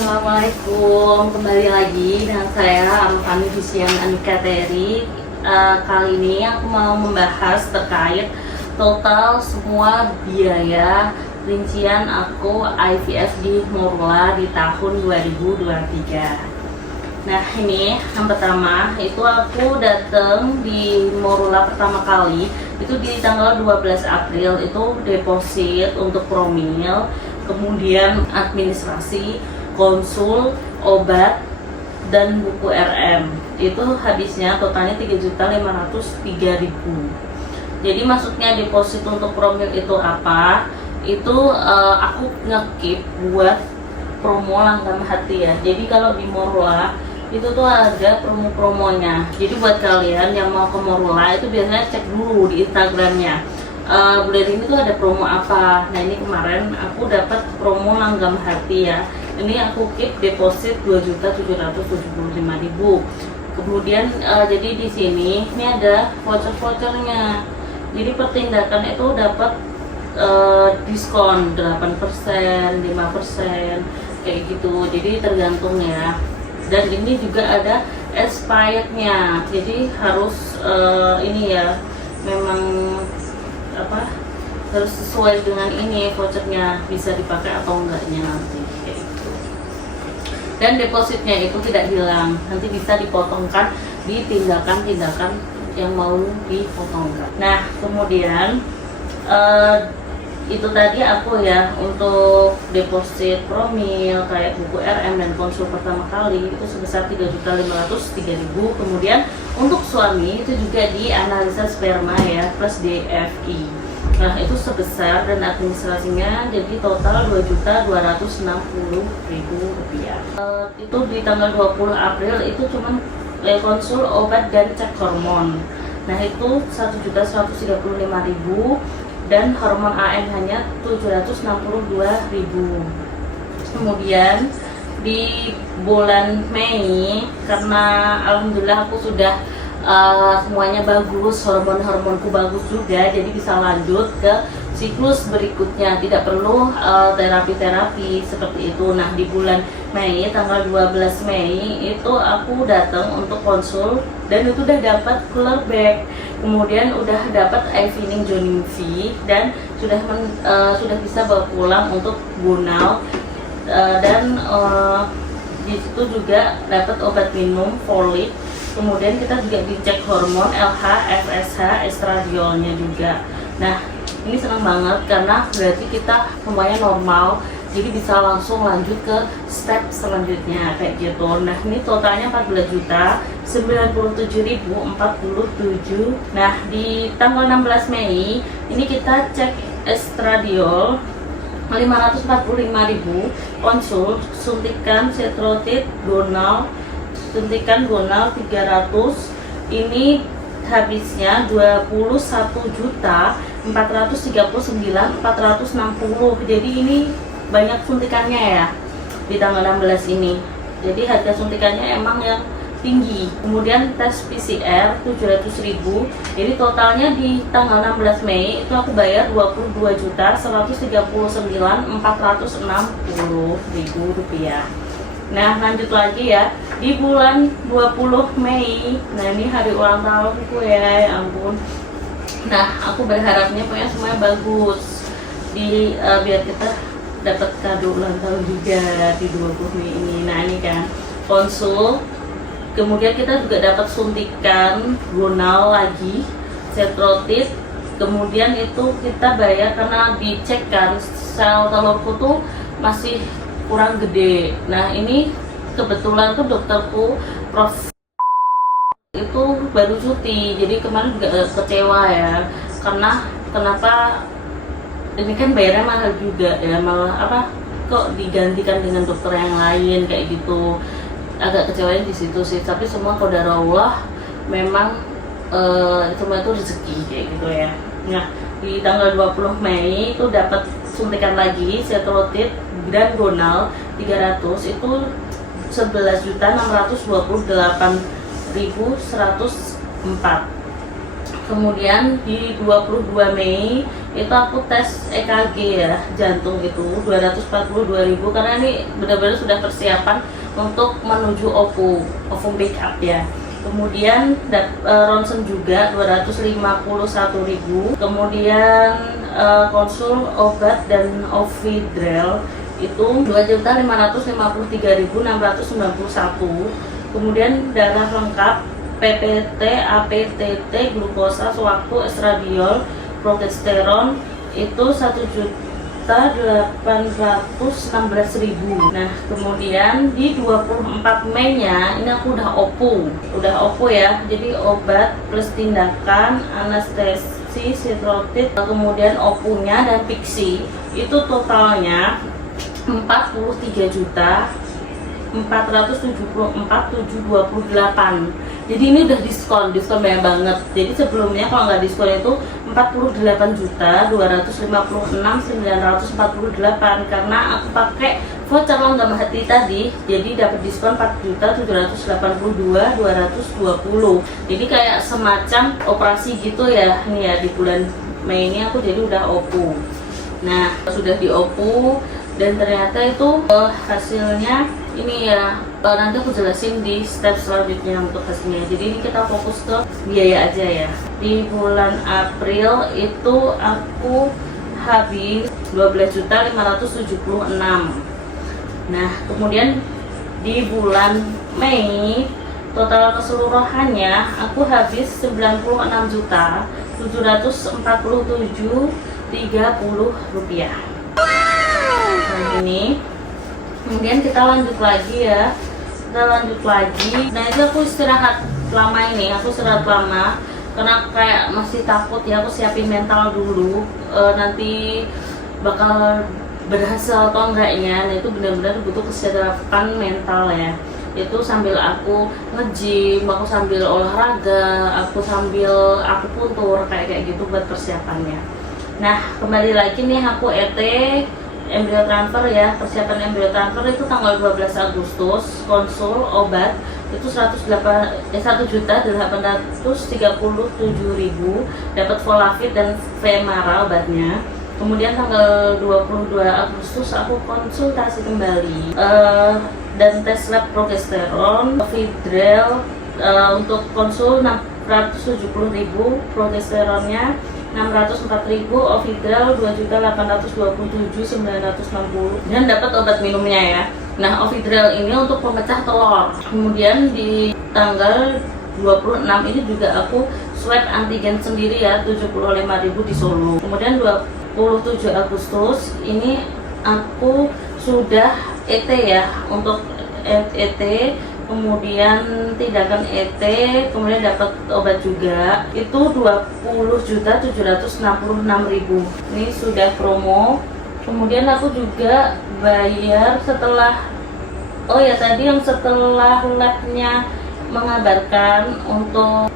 Assalamualaikum, kembali lagi dengan saya Arifani Visian Anika Teri. Kali ini aku mau membahas terkait total semua biaya rincian aku IVF di Morula di tahun 2023. Nah, ini yang pertama itu aku datang di Morula pertama kali itu di tanggal 12 April, itu deposit untuk promil, kemudian administrasi, konsul, obat, dan buku RM. Itu habisnya totalnya 3.503.000. Jadi maksudnya deposit untuk promil itu apa? Itu aku ngekip buat promo langgam hati ya. Jadi kalau di Morula itu tuh ada promo-promonya. Jadi buat kalian yang mau ke Morula itu biasanya cek dulu di Instagramnya. Bulan ini tuh ada promo apa. Nah, ini kemarin aku dapat promo langgam hati ya. Ini aku keep deposit 2.775.000. Kemudian jadi di sini ini ada voucher-vouchernya. Jadi per tindakan itu dapat diskon 8%, 5% kayak gitu. Jadi tergantung ya. Dan ini juga ada expirednya. Jadi harus ini ya, memang harus sesuai dengan ini vouchernya, bisa dipakai atau enggaknya nanti kayak gitu. Dan depositnya itu tidak hilang, nanti bisa dipotongkan di tindakan-tindakan yang mau dipotongkan. Nah, kemudian itu tadi aku ya untuk deposit promil kayak buku RM dan konsul pertama kali itu sebesar 3.503.000. Kemudian untuk suami itu juga di analisa sperma ya plus DFI. Nah, itu sebesar dan administrasinya jadi total 2.260.000 rupiah. Itu di tanggal 20 April itu cuman konsul, obat, dan cek hormon. Nah, itu 1.135.000 dan hormon AN hanya 762.000. Kemudian di bulan Mei, karena alhamdulillah aku sudah semuanya bagus, hormonku bagus juga, jadi bisa lanjut ke siklus berikutnya, tidak perlu terapi-terapi seperti itu. Nah, di bulan Mei, tanggal 12 Mei itu aku datang untuk konsul dan itu udah dapat cooler bag, kemudian udah dapat IV Joninvi dan sudah bisa bawa pulang untuk gunal, dan di situ juga dapat obat minum folit. Kemudian kita juga dicek hormon LH, FSH, estradiolnya juga. Nah, ini senang banget karena berarti kita semuanya normal, jadi bisa langsung lanjut ke step selanjutnya kayak gitu. Nah, ini totalnya 14.097.047. Nah, di tanggal 16 Mei ini kita cek estradiol 545.000, konsul, suntikan setrotid gonal, suntikan gonal 300, ini habisnya 21.439.460. Jadi ini banyak suntikannya ya di tanggal 16 ini. Jadi harga suntikannya emang yang tinggi. Kemudian tes PCR 700.000. Jadi totalnya di tanggal 16 Mei itu aku bayar 22.139.460.000 rupiah. Nah, lanjut lagi ya, di bulan 20 Mei, nah ini hari ulang tahunku ya ampun. Nah, aku berharapnya pokoknya semuanya bagus, biar kita dapat kado ulang tahun juga di 20 Mei ini. Nah, ini kan konsul, kemudian kita juga dapat suntikan gonal lagi, setrotid, kemudian itu kita bayar karena dicek kan sel telurku tuh masih kurang gede. Nah, ini kebetulan tuh dokterku Prof itu baru cuti, jadi kemarin juga kecewa ya, karena kenapa ini kan bayarnya mahal juga ya, malah kok digantikan dengan dokter yang lain kayak gitu. Agak kecewanya di situ sih, tapi semua qadarullah, memang semua itu rezeki kayak gitu ya. Nah, di tanggal 20 Mei itu dapat suntikan lagi setrotid dan gonal 300, itu 11.628.104. Kemudian di 22 Mei itu aku tes EKG ya, jantung itu 242.000, karena ini benar-benar sudah persiapan untuk menuju ovum backup ya. Kemudian ronsen juga 251.000. Kemudian konsul obat dan Ovidrel itu 2.553.691. Kemudian darah lengkap, PPT, APTT, glukosa sewaktu, estradiol, progesteron itu 1.816.000. Nah, kemudian di 24 Mei nya ini aku udah OPO ya. Jadi obat plus tindakan, anestesi, sitrotid, kemudian OPU-nya dan Pixi itu totalnya 43.474.728. Jadi ini udah diskon banyak banget. Jadi sebelumnya kalau nggak diskon itu 48.256.948, karena aku pakai voucher Langgam Hati tadi, jadi dapat diskon 4.782.220. Jadi kayak semacam operasi gitu ya. Nih ya, di bulan Mei ini aku jadi udah OPU. Nah, sudah di OPU dan ternyata itu hasilnya ini ya, nanti aku jelasin di step selanjutnya untuk hasilnya. Jadi ini kita fokus ke biaya aja ya. Di bulan April itu aku habis 12.576. Nah, kemudian di bulan Mei total keseluruhannya aku habis 96.747.30 rupiah. Nah, ini kemudian kita lanjut lagi ya, Nah itu aku istirahat lama karena kayak masih takut ya. Aku siapin mental dulu, nanti bakal berhasil atau enggaknya. Nah, itu benar-benar butuh kesiapan mental ya. Itu sambil aku nge-gym, aku sambil olahraga, aku puntur kayak gitu buat persiapannya. Nah, kembali lagi nih, aku embrio transfer ya. Persiapan embrio transfer itu tanggal 12 Agustus, konsul obat itu 1.837.000, dapat Volafid dan Femara obatnya. Kemudian tanggal 22 Agustus aku konsultasi kembali dan tes lab progesteron, Ovidrel untuk konsul 670.000, progesteronnya 604.000, Ovidrel 2.827.960, dan dapat obat minumnya ya. Nah, Ovidrel ini untuk pemecah telur. Kemudian di tanggal 26 ini juga aku swab antigen sendiri ya, 75.000 di Solo. Kemudian 27 Agustus ini aku sudah ET ya, untuk ET, kemudian tindakan ET, kemudian dapat obat juga itu 20.766.000. Ini sudah promo. Kemudian aku juga bayar setelah setelah labnya mengabarkan untuk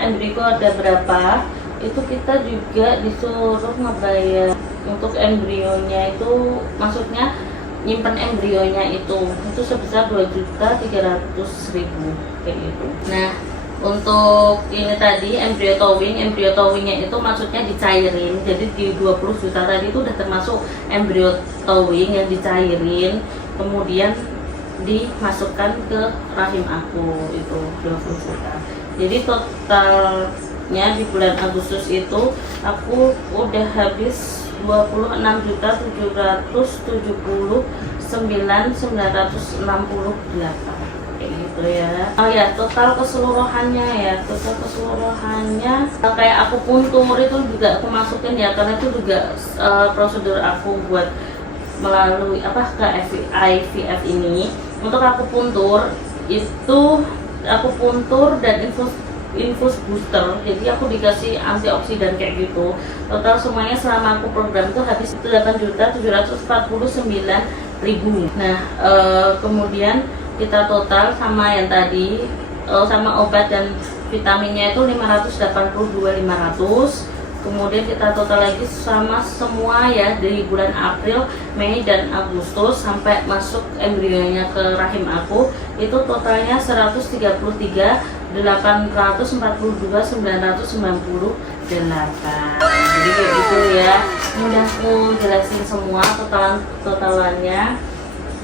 embrio ada berapa, itu kita juga disuruh ngebayar untuk embrionya itu, maksudnya nyimpen embrionya itu sebesar 2.300.000 kayak gitu. Nah, untuk ini tadi embrio towingnya itu maksudnya dicairin. Jadi di 20 juta tadi itu udah termasuk embrio towing yang dicairin, kemudian dimasukkan ke rahim aku itu 20 juta. Jadi totalnya di bulan Agustus itu aku udah habis 26.779.968 kayak gitu ya. Oh ya, total keseluruhannya kayak aku puntur itu juga aku masukin ya, karena itu juga prosedur aku buat melalui ke IVF ini. Untuk aku puntur dan infus booster, jadi aku dikasih antioksidan kayak gitu. Total semuanya selama aku program itu habis 8.749.000. Nah, kemudian kita total sama yang tadi, sama obat dan vitaminnya itu 582.500. Kemudian kita total lagi sama semua ya, dari bulan April, Mei dan Agustus sampai masuk embrionya ke rahim aku, itu totalnya 133.842.990 Jadi kayak gitu ya. Ini udah aku jelasin semua totalannya.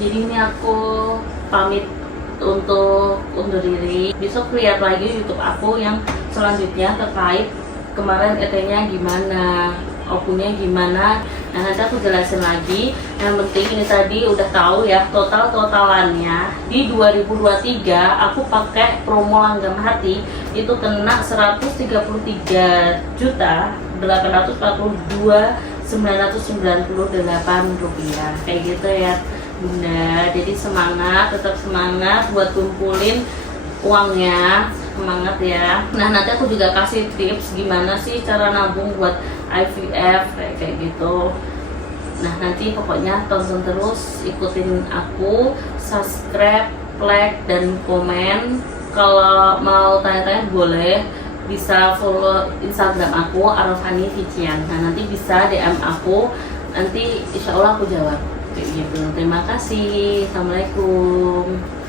Jadi ini aku pamit untuk undur diri. Besok lihat lagi YouTube aku yang selanjutnya terkait kemarin ET-nya gimana, opunnya gimana. Nah nanti aku jelasin lagi. Yang penting ini tadi udah tahu ya totalannya di 2023 aku pakai promo langgam hati itu kena 133.842.998 rupiah kayak gitu ya Bunda. Jadi tetap semangat buat kumpulin uangnya, semangat ya. Nah nanti aku juga kasih tips gimana sih cara nabung buat IVF kayak gitu. Nah nanti pokoknya tonton terus, ikutin aku, subscribe, like, dan komen. Kalau mau tanya-tanya boleh, bisa follow Instagram aku Arofani Fician. Nah nanti bisa DM aku, nanti insya Allah aku jawab kayak gitu. Terima kasih. Assalamualaikum.